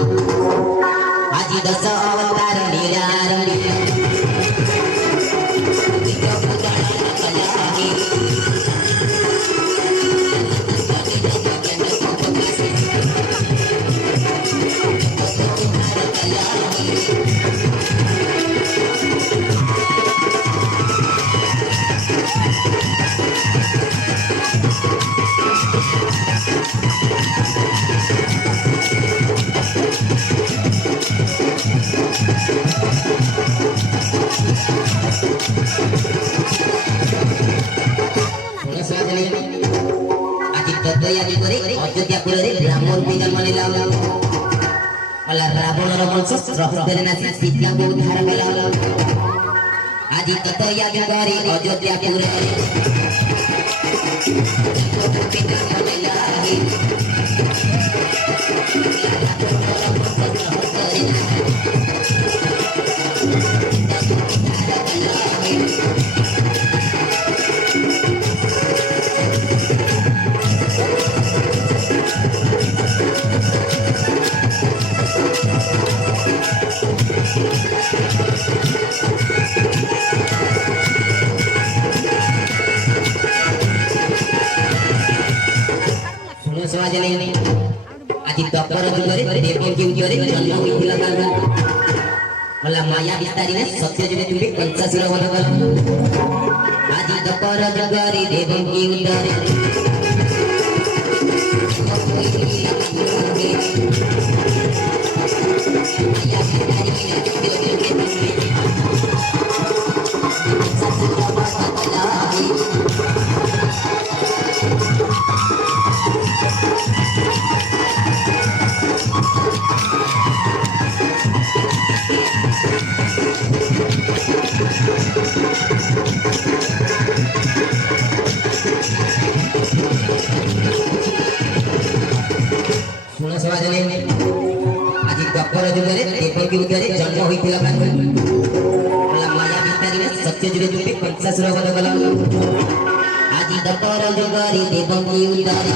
ଆଜି ଦଶ ଅବତାର ନିରାରମ୍ଭ আজি ততয়া ভিতরে অযোধ্যাপুরে রামমূর্তি জন্ম নিলাম বলা রাবণর বংশ রহস্যের নাসি সীতাকে উদ্ধার কলাম আজি ততয়া ভিতরে অযোধ্যাপুরে আজি দ্বাপর যুগরে দেবকী উদরে জন্ম হইছিল কারণ বলা মায়া বিস্তারিনে সত্য যুগে তুমি পঞ্চাশির বধ কর আজি দ্বাপর যুগরে দেবকী উদরে আজি দ্বাপর যুগরে দেবকী উদরে জন্ম হইছিল কারণ বলা মায়া বিস্তারিনে সত্য যুগে তুমি পঞ্চাশির বধ কর আজি দ্বাপর যুগরে দেবকী উদরে